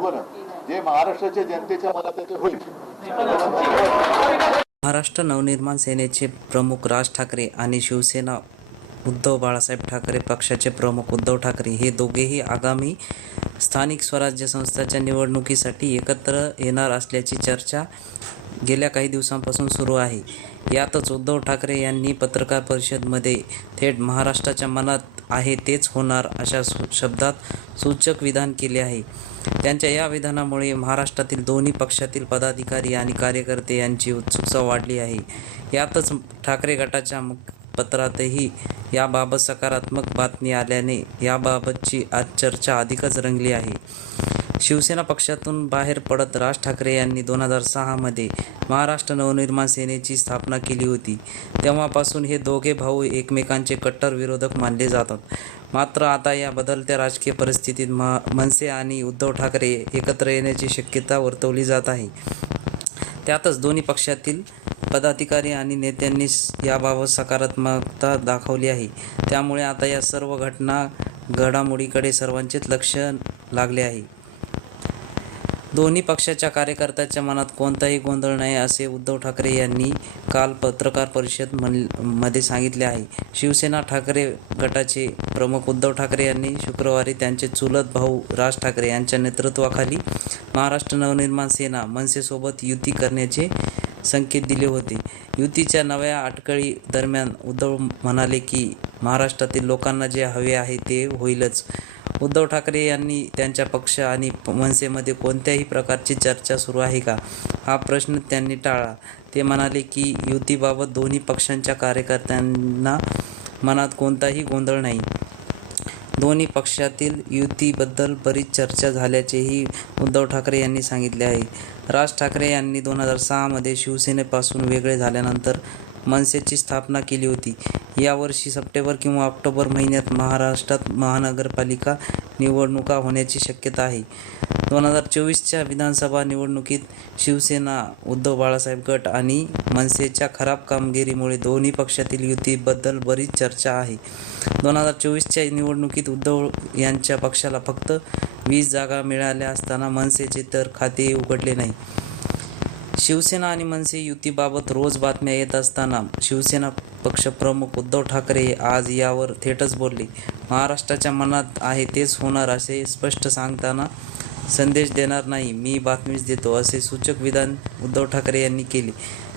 बरोबर जे महाराष्ट्राच्या जनतेच्या मनात ते होईल. महाराष्ट्र नवनिर्माण सेनेचे प्रमुख राज ठाकरे आणि शिवसेना उद्धव बाळासाहेब ठाकरे पक्षाचे प्रमुख उद्धव ठाकरे हे दोघेही आगामी स्थानिक स्वराज्य संस्थाच्या निवडणुकीसाठी एकत्र येणार असल्याची चर्चा गेल्या काही दिवसांपासून सुरू आहे. यातच उद्धव ठाकरे यांनी पत्रकार परिषदमध्ये थेट महाराष्ट्राच्या मनात आहे तेच होणार अशा शब्दात सूचक विधान केले आहे. त्यांच्या या विधानामुळे महाराष्ट्रातील दोन्ही पक्षातील पदाधिकारी आणि कार्यकर्ते यांची उत्सुकता वाढली आहे. यातच ठाकरे गटाच्या पत्रातही याबाबत सकारात्मक बातमी आल्याने याबाबतची आज चर्चा अधिकच रंगली आहे. शिवसेना पक्षातून बाहेर पडत राज ठाकरे यांनी दोन हजार सहामध्ये महाराष्ट्र नवनिर्माण सेनेची स्थापना केली होती. तेव्हापासून हे दोघे भाऊ एकमेकांचे कट्टर विरोधक मानले जातात. मात्र आता या बदलत्या राजकीय परिस्थितीत महा मनसे आणि उद्धव ठाकरे एकत्र येण्याची शक्यता वर्तवली जात आहे. त्यातच दोन्ही पक्षातील पदाधिकारी आणि नेत्यांनी याबाबत सकारात्मकता दाखवली आहे. त्यामुळे आता या सर्व घटना घडामोडीकडे सर्वांचेच लक्ष लागले आहे. दोन्ही पक्षाच्या कार्यकर्त्याच्या मनात कोणताही गोंधळ नाही असे उद्धव ठाकरे यांनी काल पत्रकार परिषद मन- मध्ये सांगितले आहे. शिवसेना ठाकरे गटाचे प्रमुख उद्धव ठाकरे यांनी शुक्रवारी त्यांचे चुलत भाऊ राज ठाकरे यांच्या नेतृत्वाखाली महाराष्ट्र नवनिर्माण सेना मनसेसोबत युती करण्याचे संकेत दिले होते. युतीच्या नव्या अटकळी दरम्यान उद्धव म्हणाले की महाराष्ट्रातील लोकांना जे हवे आहे ते होईलच. उद्धव ठाकरे यांनी त्यांच्या पक्ष आणि मनसेमध्ये कोणत्याही प्रकारची चर्चा सुरू आहे का? हा प्रश्न त्यांनी टाळला. ते म्हणाले की युतीबाबत दोन्ही पक्षांच्या कार्यकर्त्यांना मनात कोणताही गोंधळ नाही. दोन्ही पक्षातील युतीबद्दल बरीच चर्चा झाल्याचेही उद्धव ठाकरे यांनी सांगितले आहे. राज ठाकरे यांनी दोन हजार सहामध्ये शिवसेनेपासून वेगळे झाल्यानंतर मनसेची स्थापना केली होती. यावर्षी सप्टेंबर किंवा ऑक्टोबर महिन्यात महाराष्ट्रात महानगरपालिका निवडणुका होण्याची शक्यता आहे. दोन हजार चोवीसच्या विधानसभा निवडणुकीत शिवसेना उद्धव बाळासाहेब गट आणि मनसेच्या खराब कामगिरीमुळे दोन्ही पक्षातील युतीबद्दल बरीच चर्चा आहे. दोन हजार चोवीसच्या निवडणुकीत उद्धव यांच्या पक्षाला फक्त वीस जागा मिळाल्या असताना मनसेचे तर खाते उघडले नाही. शिवसेना आणि मनसे युतीबाबत रोज बातम्या येत असताना शिवसेना पक्षप्रमुख उद्धव ठाकरे आज यावर थेटच बोलले. महाराष्ट्राच्या मनात आहे तेच होणार असे स्पष्ट सांगताना संदेश देणार नाही मी बातमीच देतो असे सूचक विधान उद्धव ठाकरे यांनी केले.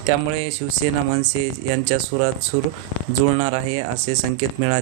त्यामुळे शिवसेना मनसे यांच्या सुरात सूर जुळणार आहे असे संकेत मिळाले.